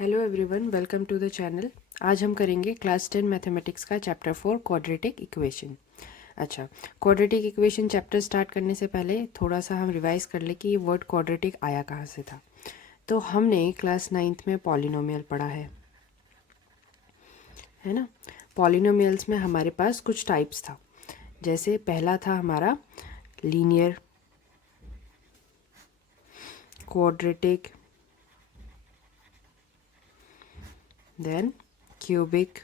Hello everyone, welcome to the channel. आज हम करेंगे क्लास 10 मैथमेटिक्स का चैप्टर 4 क्वाड्रेटिक इक्वेशन। अच्छा, क्वाड्रेटिक इक्वेशन चैप्टर स्टार्ट करने से पहले थोड़ा सा हम रिवाइज कर ले कि ये वर्ड क्वाड्रेटिक आया कहाँ से था। तो हमने क्लास 9th में पॉलिनोमियल पढ़ा है ना। पॉलिनोमियल्स में हमारे पास कुछ टाइप्स था। जैसे पहला था हमारा linear, quadratic, then cubic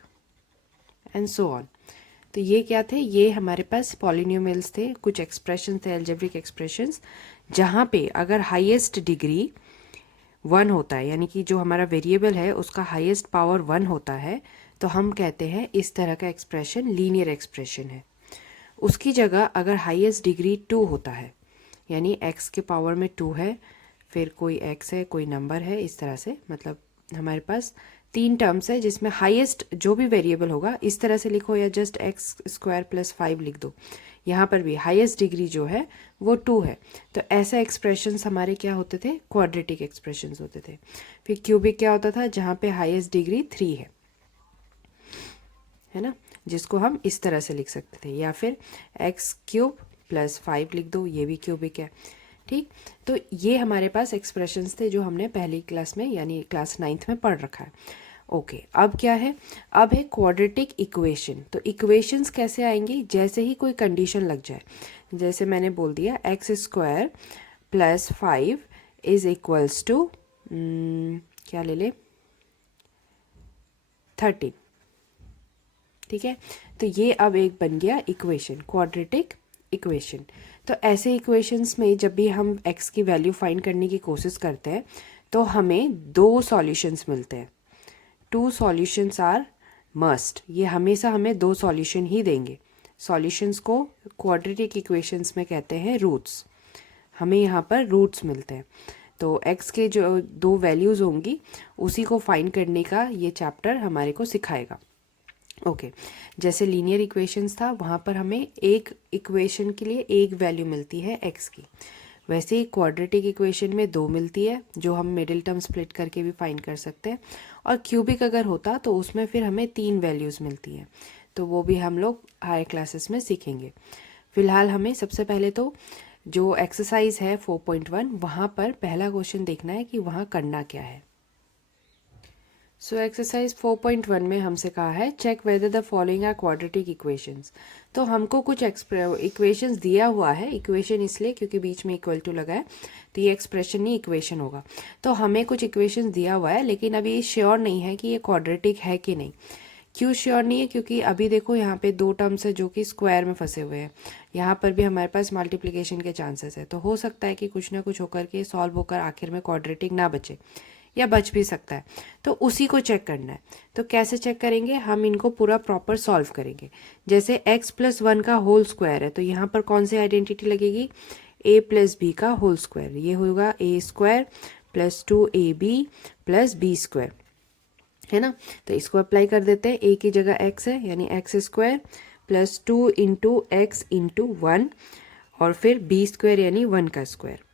and so on. तो ये क्या थे? ये हमारे पास पॉलिनोमियल्स थे, कुछ एक्सप्रेशन थे, अलजेब्रिक एक्सप्रेशंस, जहाँ पे अगर हाईएस्ट डिग्री 1 होता है, यानी कि जो हमारा वेरिएबल है उसका हाईएस्ट पावर 1 होता है, तो हम कहते हैं इस तरह का एक्सप्रेशन लीनियर एक्सप्रेशन है। उसकी जगह अगर हाईएस्ट डिग्री 2 होता है, यानी x के पावर में 2 है, फिर कोई x है, कोई नंबर है, इस तरह से, मतलब हमारे पास 3 टर्म्स है जिसमें हाईएस्ट जो भी वेरिएबल होगा इस तरह से लिखो, या जस्ट x² + 5 लिख दो। यहाँ पर भी हाईएस्ट डिग्री जो है वो 2 है। तो ऐसे एक्सप्रेशंस हमारे क्या होते थे? क्वाड्रेटिक एक्सप्रेशंस होते थे। फिर क्यूबिक क्या होता था? जहाँ पे हाईएस्ट डिग्री 3 है ना, जिसको हम इस तरह से लिख सकते थे, या फिर x³ + 5 लिख दो, ये भी क्यूबिक है। ठीक, तो ये हमारे पास एक्सप्रेशंस थे जो हमने पहली क्लास में यानी क्लास 9th में पढ़ रखा है। ओके, अब क्या है? अब है क्वाड्रेटिक इक्वेशन। तो इक्वेशंस कैसे आएंगी? जैसे ही कोई कंडीशन लग जाए, जैसे मैंने बोल दिया x² + 5 = क्या ले ले, 13। ठीक है, तो ये अब एक बन गया इक्वेशन, क्वाड्रेटिक इक्वेशन। तो ऐसे इक्वेशंस में जब भी हम x की वैल्यू फाइंड करने की कोशिश करते हैं तो हमें 2 सॉल्यूशंस मिलते हैं। 2 सॉल्यूशंस आर मस्ट, ये हमेशा हमें 2 सॉल्यूशन ही देंगे। सॉल्यूशंस को क्वाड्रेटिक इक्वेशंस में कहते हैं रूट्स। हमें यहाँ पर रूट्स मिलते हैं। तो x के जो 2 वैल्यूज़ होंगी उसी को फाइंड करने का ये चैप्टर हमारे को सिखाएगा। ओके, जैसे लीनियर इक्वेशंस था, वहाँ पर हमें एक इक्वेशन के लिए एक वैल्यू मिलती है x की। वैसे ही क्वाड्रेटिक इक्वेशन में 2 मिलती है, जो हम मिडिल टर्म स्प्लिट करके भी फाइंड कर सकते हैं। और क्यूबिक अगर होता तो उसमें फिर हमें 3 वैल्यूज़ मिलती हैं, तो वो भी हम लोग हायर क्लासेस में सीखेंगे। फिलहाल हमें सबसे पहले तो जो एक्सरसाइज है 4.1, वहाँ पर पहला क्वेश्चन देखना है कि वहाँ करना क्या है। सो एक्सरसाइज 4.1 में हमसे कहा है check whether the following are quadratic equations. तो हमको कुछ इक्वेशंस दिया हुआ है, इक्वेशन इसलिए क्योंकि बीच में इक्वल टू लगा है, तो ये एक्सप्रेशन नहीं इक्वेशन होगा। तो हमें कुछ इक्वेशंस दिया हुआ है, लेकिन अभी श्योर नहीं है कि ये क्वाड्रेटिक है कि नहीं। क्यों श्योर नहीं है? क्योंकि अभी देखो यहाँ पे 2 टर्म्स है जो कि स्क्वायर में फंसे हुए हैं, यहाँ पर भी हमारे पास मल्टीप्लिकेशन के चांसेस है, तो हो सकता है कि कुछ ना कुछ होकर के सॉल्व होकर आखिर में क्वाड्रेटिक ना बचे, या बच भी सकता है। तो उसी को चेक करना है। तो कैसे चेक करेंगे? हम इनको पूरा प्रॉपर सॉल्व करेंगे। जैसे x + 1 का होल स्क्वायर है, तो यहाँ पर कौन सी आइडेंटिटी लगेगी? a + b का होल स्क्वायर, ये होगा a² + 2ab + b², है ना। तो इसको अप्लाई कर देते हैं। a की जगह x है, यानी x² + 2 × x × 1, और फिर b² यानी 1 का स्क्वायर,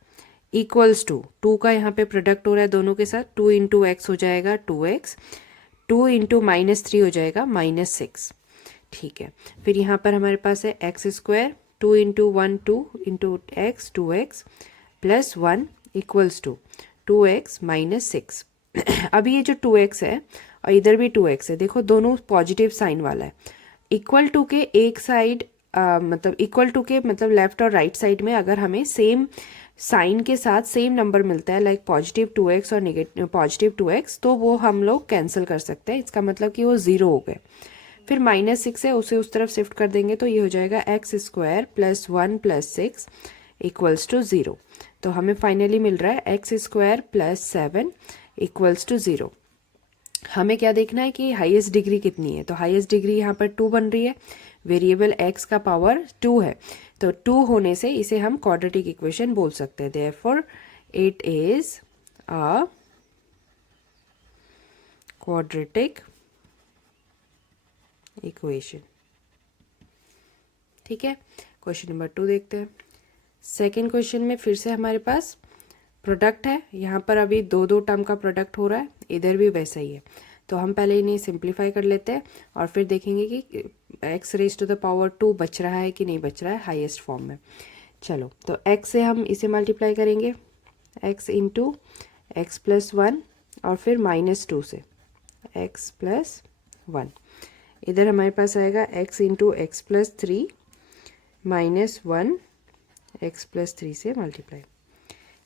इक्वल्स टू 2 का यहाँ पे प्रोडक्ट हो रहा है दोनों के साथ, 2 × x हो जाएगा 2x, 2 × -3 हो जाएगा -6। ठीक है, फिर यहाँ पर हमारे पास है x², 2 × 1 2 × x 2x + 1 equals to 2x - 6। अभी ये जो 2x है और इधर भी 2x है, देखो दोनों पॉजिटिव साइन वाला है। इक्वल टू के एक साइड मतलब इक्वल टू के मतलब लेफ्ट और राइट साइड में अगर हमें सेम साइन के साथ सेम नंबर मिलता है, लाइक +2x और -2x, तो वो हम लोग कैंसिल कर सकते हैं। इसका मतलब कि वो 0 हो गए। फिर -6 है, उसे उस तरफ शिफ्ट कर देंगे तो ये हो जाएगा x² + 1 + 6 = 0। तो हमें फाइनली मिल रहा है x² + 7 = 0। हमें क्या देखना है कि हाईएस्ट डिग्री कितनी है। तो हाईएस्ट डिग्री यहाँ पर 2 बन रही है, वेरिएबल x का पावर 2 है, तो 2 होने से इसे हम क्वाड्रेटिक इक्वेशन बोल सकते हैं। Therefore it is a quadratic equation. ठीक है, क्वेश्चन नंबर 2 देखते हैं। सेकेंड क्वेश्चन में फिर से हमारे पास प्रोडक्ट है, यहाँ पर अभी दो दो टर्म का प्रोडक्ट हो रहा है, इधर भी वैसा ही है। तो हम पहले इन्हें सिंप्लीफाई कर लेते हैं और फिर देखेंगे कि x raise to the power 2 बच रहा है कि नहीं बच रहा है हाईएस्ट फॉर्म में। चलो, तो x से हम इसे मल्टीप्लाई करेंगे, x इंटू एक्स प्लस 1 और फिर -2 से x प्लस 1। इधर हमारे पास आएगा x into x plus 3 -1 x plus 3 से multiply.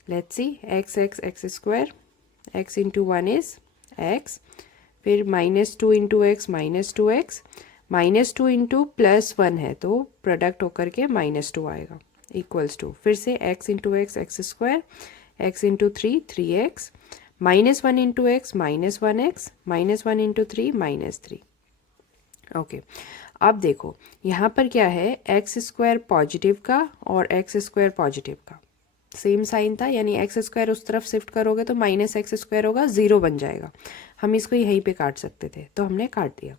Let's see, x x square, x into 1 is x, फिर -2 into x -2x, -2 into plus 1 है तो प्रोडक्ट होकर के -2 आएगा, इक्वल्स टू फिर से x into x square, x into 3x, -1 into x -1x, -1 into 3 okay. अब देखो यहाँ पर क्या है, एक्स स्क्वायर पॉजिटिव का और एक्स स्क्वायर पॉजिटिव का सेम साइन था, यानी एक्स स्क्वायर उस तरफ शिफ्ट करोगे तो -x स्क्वायर होगा, 0 बन जाएगा। हम इसको यहीं पे काट सकते थे तो हमने काट दिया।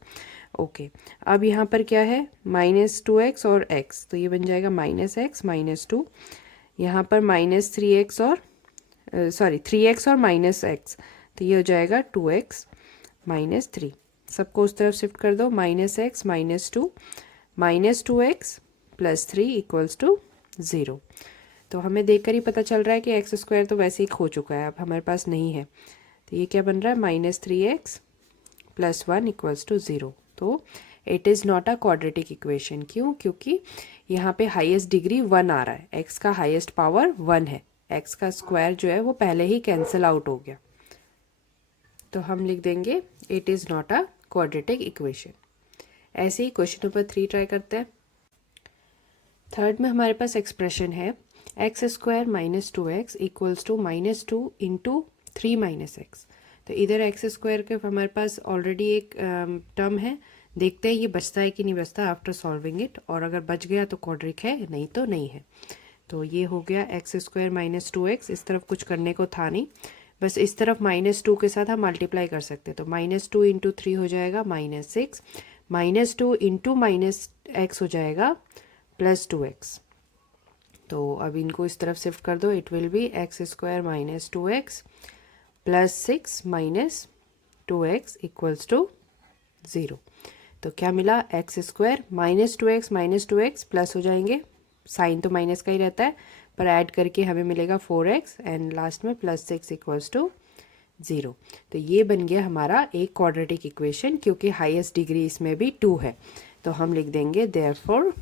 ओके, अब यहाँ पर क्या है, -2x और x, तो ये बन जाएगा -x -2, यहाँ पर -3x और 3x और -x, तो ये हो जाएगा 2x -3। सबको उस तरफ शिफ्ट कर दो, -x -2 -2x plus 3 equals to 0। तो हमें देखकर ही पता चल रहा है कि एक्स स्क्वायर तो वैसे ही खो चुका है, अब हमारे पास नहीं है। तो ये क्या बन रहा है, -3x प्लस 1 इक्वल्स टू 0। तो it is not a quadratic equation. क्यों? क्योंकि यहाँ पे हाईएस्ट डिग्री 1 आ रहा है, एक्स का हाईएस्ट पावर 1 है, एक्स का स्क्वायर जो है वो पहले ही कैंसिल आउट हो गया। तो हम लिख देंगे it is not a quadratic equation. ऐसे ही क्वेश्चन नंबर 3 ट्राई करते हैं। थर्ड में हमारे पास एक्सप्रेशन है x square -2x equals to -2 into 3 -x। तो इधर एक्स स्क्वायर के हमारे पास ऑलरेडी एक टर्म है, देखते हैं ये बचता है कि नहीं बचता आफ्टर सॉल्विंग इट, और अगर बच गया तो क्वाड्रिक है, नहीं तो नहीं है। तो ये हो गया एक्स स्क्वायर -2x, इस तरफ कुछ करने को था नहीं, बस इस तरफ -2 के साथ हम मल्टीप्लाई कर सकते, तो -2 इंटू 3 हो जाएगा -6, -2 इंटू -x हो जाएगा +2x। तो अब इनको इस तरफ शिफ्ट कर दो, it will be x square -2x plus 6 -2x equals to 0। तो क्या मिला, एक्स स्क्वायर -2x प्लस हो जाएंगे, साइन तो माइनस का ही रहता है, पर ऐड करके हमें मिलेगा 4x एंड लास्ट में +6 इक्वल्स टू 0। तो ये बन गया हमारा एक क्वाड्रेटिक इक्वेशन, क्योंकि हाईएस्ट डिग्री इसमें भी 2 है। तो हम लिख देंगे therefore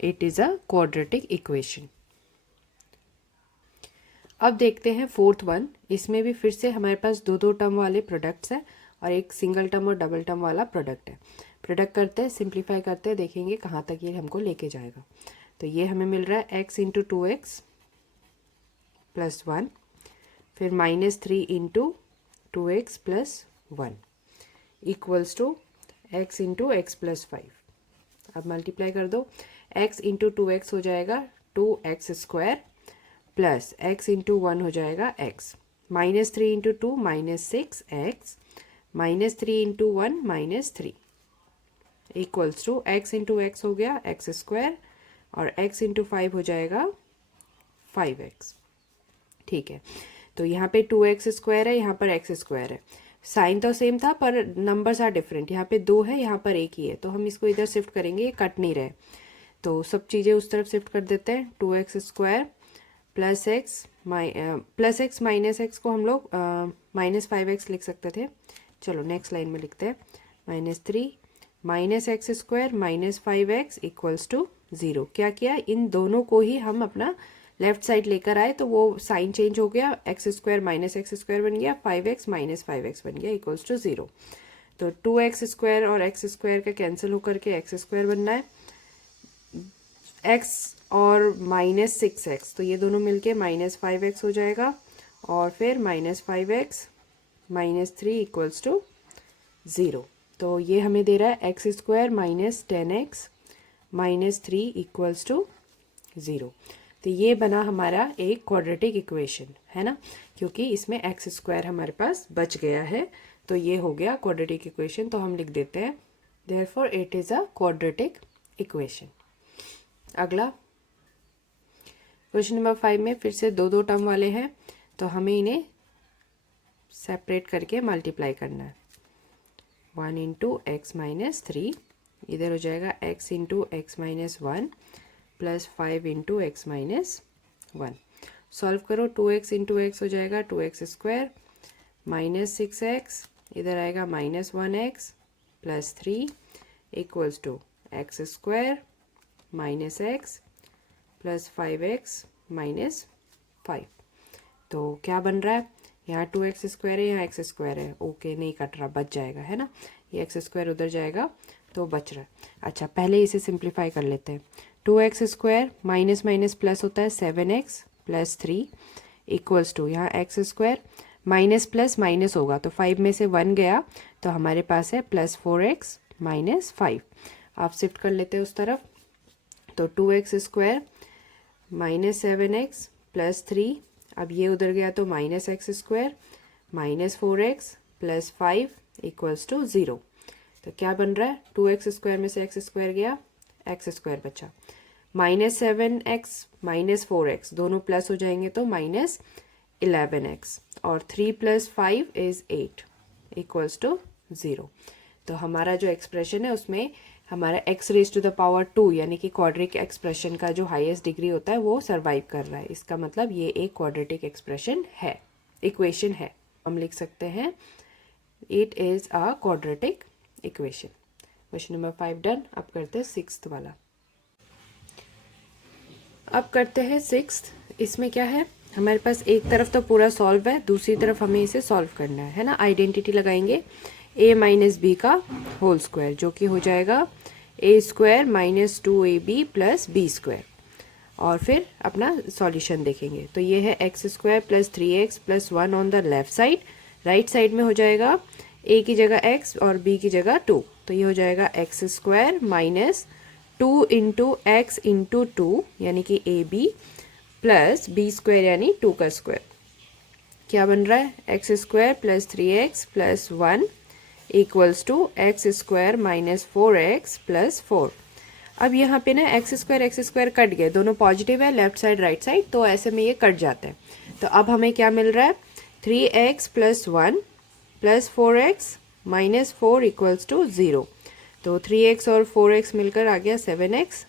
it is a quadratic equation. अब देखते हैं फोर्थ वन। इसमें भी फिर से हमारे पास दो दो टर्म वाले प्रोडक्ट्स हैं और एक सिंगल टर्म और डबल टर्म वाला प्रोडक्ट है। प्रोडक्ट करते हैं, सिंप्लीफाई करते हैं, देखेंगे कहाँ तक ये हमको लेके जाएगा। तो ये हमें मिल रहा है x इंटू 2x प्लस 1, फिर -3 into 2x plus 1 equals to x into x plus 5। अब मल्टीप्लाई कर दो, x इंटू 2x हो जाएगा 2x square plus x into 1 हो जाएगा x, -3 into 2 -6x, -3 into 1 -3 equals to x into x हो गया x स्क्वायर और x इंटू 5 हो जाएगा 5x। ठीक है, तो यहाँ पे 2x स्क्वायर है, यहाँ पर x स्क्वायर है, साइन तो सेम था पर नंबर्स आर डिफरेंट, यहाँ पे 2 है, यहाँ पर 1 ही है, तो हम इसको इधर शिफ्ट करेंगे, ये कट नहीं रहे, तो सब चीज़ें उस तरफ शिफ्ट कर देते हैं। 2x square plus x minus x को हम लोग -5x लिख सकते थे। चलो नेक्स्ट लाइन में लिखते हैं, -3 -x square -5x equals to 0। क्या किया, इन दोनों को ही हम अपना लेफ्ट साइड लेकर आए, तो वो साइन चेंज हो गया, x स्क्वायर -x स्क्वायर बन गया, 5x -5x बन गया इक्वल्स टू 0। तो 2x स्क्वायर और x स्क्वायर का कैंसिल होकर के x स्क्वायर बनना है, x और -6x, तो ये दोनों मिलके -5x हो जाएगा, और फिर -5x -3 इक्वल्स टू 0। तो ये हमें दे रहा है x square -10x -3 equals to 0। तो ये बना हमारा एक क्वाड्रेटिक इक्वेशन, है ना, क्योंकि इसमें एक्स स्क्वायर हमारे पास बच गया है, तो ये हो गया क्वाड्रेटिक इक्वेशन। तो हम लिख देते हैं therefore it is a quadratic equation. अगला क्वेश्चन नंबर 5 में फिर से दो दो टर्म वाले हैं, तो हमें इन्हें सेपरेट करके मल्टीप्लाई करना है। 1 इंटू एक्स माइनस 3, इधर हो जाएगा x into x minus 1 plus 5 into x minus 1। Solve करो, 2x इंटू एक्स हो जाएगा 2x स्क्वायर माइनस 6x, इधर आएगा minus 1x plus 3 equals to x square minus x plus 5x minus 5। तो क्या बन रहा है, यहाँ 2x स्क्वायर है, यहाँ एक्स स्क्वायर है, ओके नहीं कट रहा, बच जाएगा, है ना। ये एक्स स्क्वायर उधर जाएगा तो बच रहा है। अच्छा, पहले इसे सिंप्लीफाई कर लेते हैं। 2x square minus minus plus होता है 7x प्लस 3 इक्वल्स टू, यहाँ x square minus plus minus होगा तो 5 में से 1 गया तो हमारे पास है प्लस 4x माइनस 5। आप शिफ्ट कर लेते हैं उस तरफ, तो 2x square minus 7x plus 3, अब ये उधर गया तो minus x square minus 4x plus 5 equals to 0। तो क्या बन रहा है, 2x स्क्वायर में से एक्स स्क्वायर गया, एक्स स्क्वायर बचा, माइनस 7x माइनस 4x दोनों प्लस हो जाएंगे तो माइनस 11x, और 3 प्लस 5 इज 8 इक्वल्स टू 0। तो हमारा जो एक्सप्रेशन है उसमें हमारा x raise to the power 2 यानी कि क्वाड्रेटिक एक्सप्रेशन का जो हाईएस्ट डिग्री होता है वो सर्वाइव कर रहा है। इसका मतलब ये एक क्वाड्रेटिक एक्सप्रेशन है, इक्वेशन है। हम लिख सकते हैं it is a quadratic equation. Question number 5 done. अब करते हैं 6th वाला। अब करते हैं 6th। इसमें क्या है, हमारे पास एक तरफ तो पूरा सॉल्व है, दूसरी तरफ हमें इसे सॉल्व करना है ना। आइडेंटिटी लगाएंगे a माइनस बी का होल स्क्वायर, जो कि हो जाएगा a square minus 2ab plus b square, और फिर अपना सॉल्यूशन देखेंगे। तो ये है x square plus 3x plus 1 on the left side, right side में हो जाएगा a की जगह x और b की जगह 2, तो ये हो जाएगा x square minus 2 into x into 2 यानी कि ab प्लस बी स्क्वायर यानी 2 का स्क्वायर। क्या बन रहा है, x square plus 3x plus 1 equals to x square minus 4x plus 4। अब यहाँ पे ना एक्स स्क्वायर कट गए, दोनों पॉजिटिव है लेफ्ट साइड राइट साइड, तो ऐसे में ये कट जाते हैं। तो अब हमें क्या मिल रहा है, 3x plus 1 plus 4x minus 4 equals to 0। तो 3x और 4x मिलकर आ गया 7x,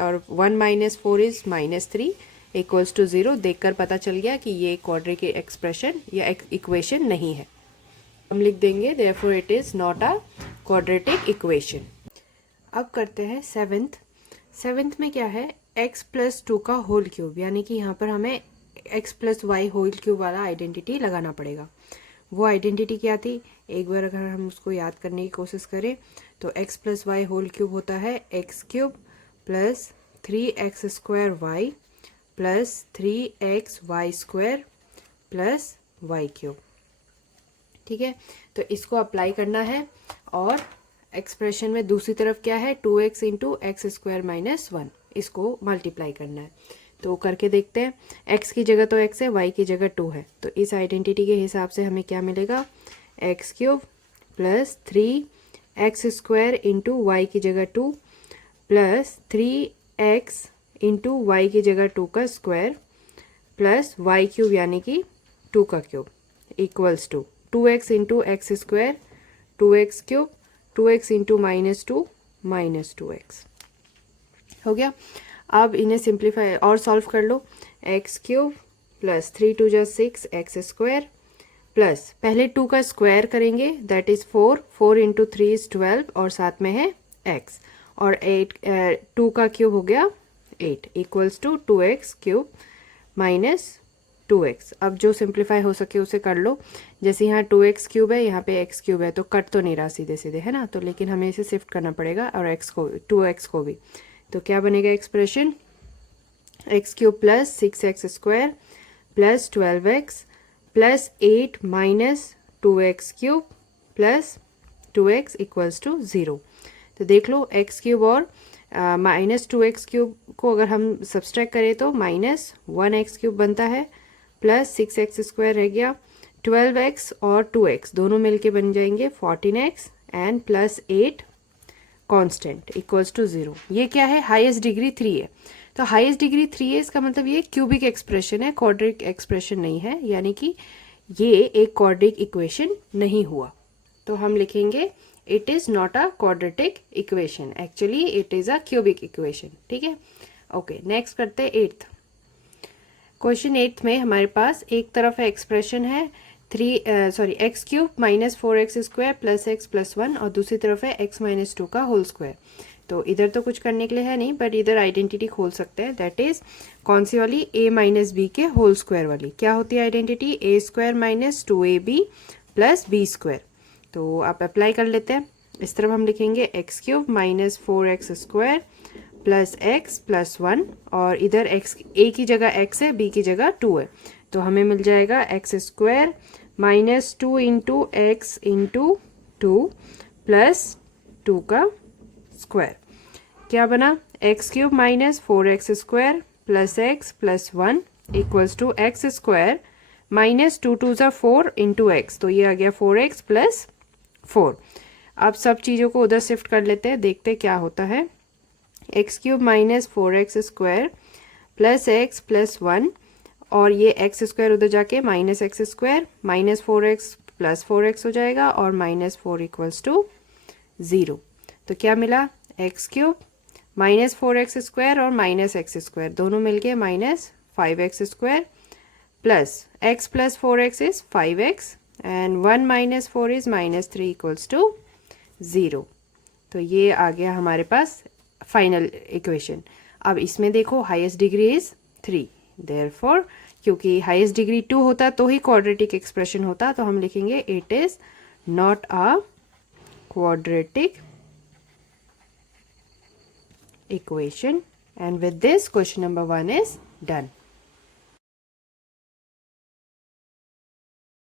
और 1 minus 4 is minus 3 equals to 0। देखकर पता चल गया कि ये क्वाड्रेटिक एक्सप्रेशन या इक्वेशन नहीं है। हम लिख देंगे therefore it is not a quadratic equation। अब करते हैं 7th में क्या है, x प्लस 2 का होल क्यूब, यानी कि यहाँ पर हमें x plus y whole cube वाला आइडेंटिटी लगाना पड़ेगा। वो आइडेंटिटी क्या थी, एक बार अगर हम उसको याद करने की कोशिश करें तो x plus y whole cube होता है x cube plus 3x square y plus 3x y square plus y cube. ठीक है, तो इसको अप्लाई करना है, और एक्सप्रेशन में दूसरी तरफ क्या है, 2x into x square minus 1, इसको मल्टीप्लाई करना है। तो करके देखते हैं, x की जगह तो x है, y की जगह 2 है, तो इस आइडेंटिटी के हिसाब से हमें क्या मिलेगा, x cube plus 3x square into y की जगह 2 प्लस 3x इंटू वाई की जगह 2 का स्क्वायर प्लस वाई क्यूब यानी कि 2 का cube equals to 2x into x square 2x cube 2x into minus 2 minus 2x हो गया। अब इन्हें सिंप्लीफाई और सॉल्व कर लो, एक्स क्यूब प्लस 3 2 जा 6 एक्स स्क्वायर प्लस पहले 2 का स्क्वायर करेंगे दैट इज 4 इंटू 3 इज 12 और साथ में है x, और 2 का क्यूब हो गया 8 equals to 2x cube minus 2x। अब जो सिंप्लीफाई हो सके उसे कर लो, जैसे यहाँ 2x क्यूब है, यहाँ पे x क्यूब है, तो कट तो नहीं रहा सीधे सीधे, है ना, तो लेकिन हमें इसे शिफ्ट करना पड़ेगा और x को 2x को भी। तो क्या बनेगा expression, x cube plus 6x square plus 12x plus 8 minus 2x cube plus 2x equals to 0। तो देख लो x क्यूब और माइनस 2x क्यूब को अगर हम सब्सट्रैक्ट करें तो माइनस 1x क्यूब बनता है प्लस 6x स्क्वायर रह गया, 12x और 2x दोनों मिलके बन जाएंगे 14x and plus 8 constant equals to 0। ये क्या है, हाईएस्ट डिग्री 3 है, तो हाईएस्ट डिग्री 3 है, इसका मतलब ये क्यूबिक एक्सप्रेशन है, क्वाड्रिक एक्सप्रेशन नहीं है, यानी कि ये एक क्वाड्रिक इक्वेशन नहीं हुआ। तो हम लिखेंगे it is not a quadratic equation, actually it is a cubic equation. ठीक है, ओके नेक्स्ट करते हैं 8th क्वेश्चन। 8th में हमारे पास एक तरफ एक्सप्रेशन है x cube minus 4x square plus x plus 1 और दूसरी तरफ है x माइनस 2 का होल स्क्वायर। तो इधर तो कुछ करने के लिए है नहीं, बट इधर आइडेंटिटी खोल सकते हैं, दैट इज कौन सी वाली, a माइनस बी के होल स्क्वायर वाली। क्या होती है identity, a square minus 2ab plus b square. तो आप अप्लाई कर लेते हैं। इस तरफ हम लिखेंगे x cube minus 4x square plus x plus 1 और इधर एक्स, a की जगह x है, b की जगह 2 है, तो हमें मिल जाएगा x square minus 2 into x into 2 plus 2 का स्क्वायर। क्या बना, x cube minus 4x square plus x plus 1 equals to x square minus 2 2 ज़ा 4 इंटू एक्स, तो ये आ गया 4x प्लस 4। अब सब चीज़ों को उधर शिफ्ट कर लेते हैं, देखते क्या होता है। X cube minus 4x square plus x plus 1 और ये एक्स स्क्वायर उधर जाके minus x square minus 4x plus 4x हो जाएगा और माइनस 4 इक्वल्स टू 0। तो क्या मिला, x cube minus 4x square और माइनस एक्स स्क्वायर दोनों मिलके minus 5x square plus x plus 4x is 5x and 1 minus 4 is minus 3 equals to 0। तो ये आ गया हमारे पास फाइनल इक्वेशन। अब इसमें देखो हाईएस्ट डिग्री इज 3, देयरफॉर क्योंकि हाईएस्ट डिग्री 2 होता तो ही क्वाड्रेटिक एक्सप्रेशन होता, तो हम लिखेंगे it is not a quadratic equation, and with this question number 1 is done.